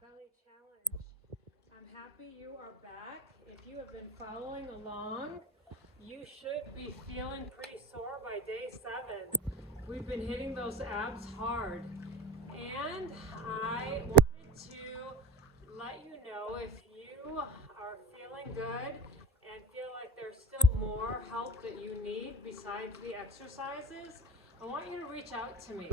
Belly Challenge. I'm happy you are back. If you have been following along, you should be feeling pretty sore by day 7. We've been hitting those abs hard. And I wanted to let you know if you are feeling good and feel like there's still more help that you need besides the exercises, I want you to reach out to me.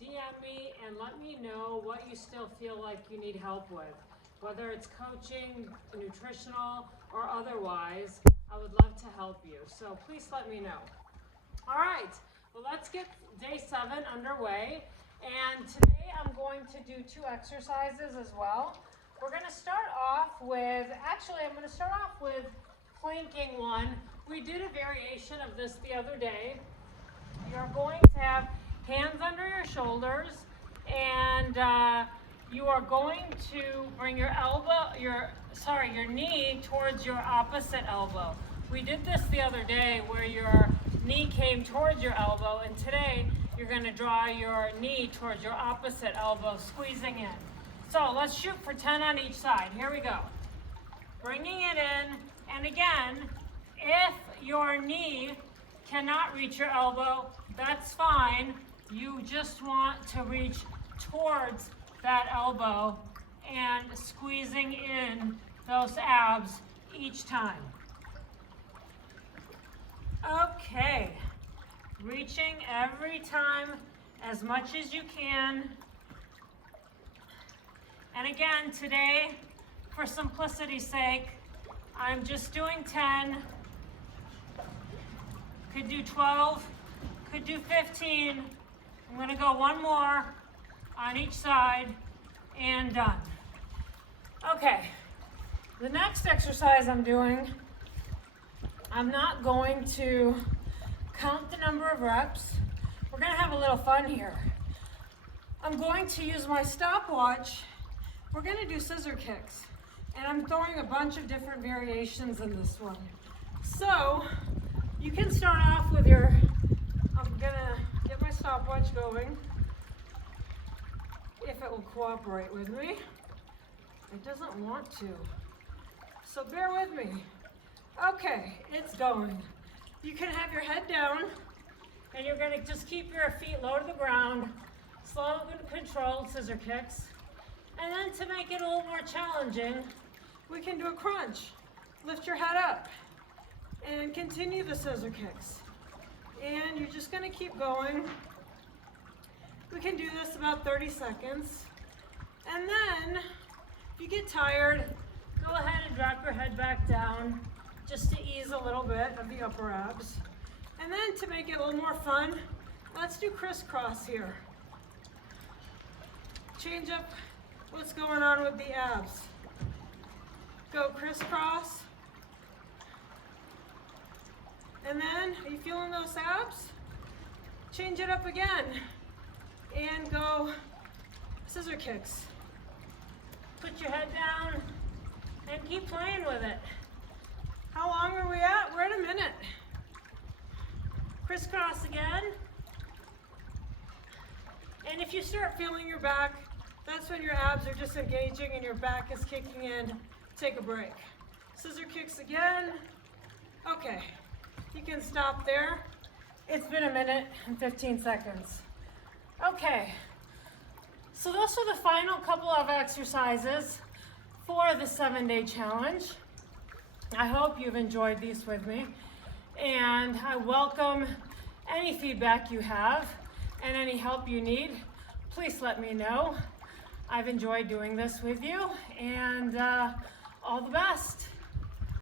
DM me and let me know what you still feel like you need help with. Whether it's coaching, nutritional, or otherwise, I would love to help you. So please let me know. All right, well, let's get day 7 underway. And today I'm going to do 2 exercises as well. We're going to start off with, planking one. We did a variation of this the other day. You're going to have hands under your shoulders, and you are going to bring your knee towards your opposite elbow. We did this the other day where your knee came towards your elbow, and today you're going to draw your knee towards your opposite elbow, squeezing in. So let's shoot for 10 on each side. Here we go. Bringing it in, and again, if your knee cannot reach your elbow, that's fine. You just want to reach towards that elbow and squeezing in those abs each time. Okay, reaching every time as much as you can. And again, today, for simplicity's sake, I'm just doing 10. Could do 12, could do 15. I'm going to go one more on each side and done. Okay, the next exercise I'm doing, I'm not going to count the number of reps. We're going to have a little fun here. I'm going to use my stopwatch. We're going to do scissor kicks. And I'm throwing a bunch of different variations in this one. So you can start off with I'm going to get my stopwatch going. If it will cooperate with me. It doesn't want to. So bear with me. Okay, it's going. You can have your head down, and you're going to just keep your feet low to the ground, slow and controlled scissor kicks. And then to make it a little more challenging, we can do a crunch. Lift your head up and continue the scissor kicks. And you're just going to keep going. We can do this about 30 seconds. And then, if you get tired, go ahead and drop your head back down just to ease a little bit of the upper abs. And then to make it a little more fun, let's do crisscross here. Change up what's going on with the abs. Go crisscross. And then, are you feeling those abs? Change it up again. And go scissor kicks. Put your head down and keep playing with it. How long are we at? We're at a minute. Crisscross again. And if you start feeling your back, that's when your abs are disengaging and your back is kicking in. Take a break. Scissor kicks again. Okay, you can stop there. It's been a minute and 15 seconds. Okay, so those are the final couple of exercises for the 7-day challenge. I hope you've enjoyed these with me, and I welcome any feedback you have and any help you need. Please let me know. I've enjoyed doing this with you, and all the best.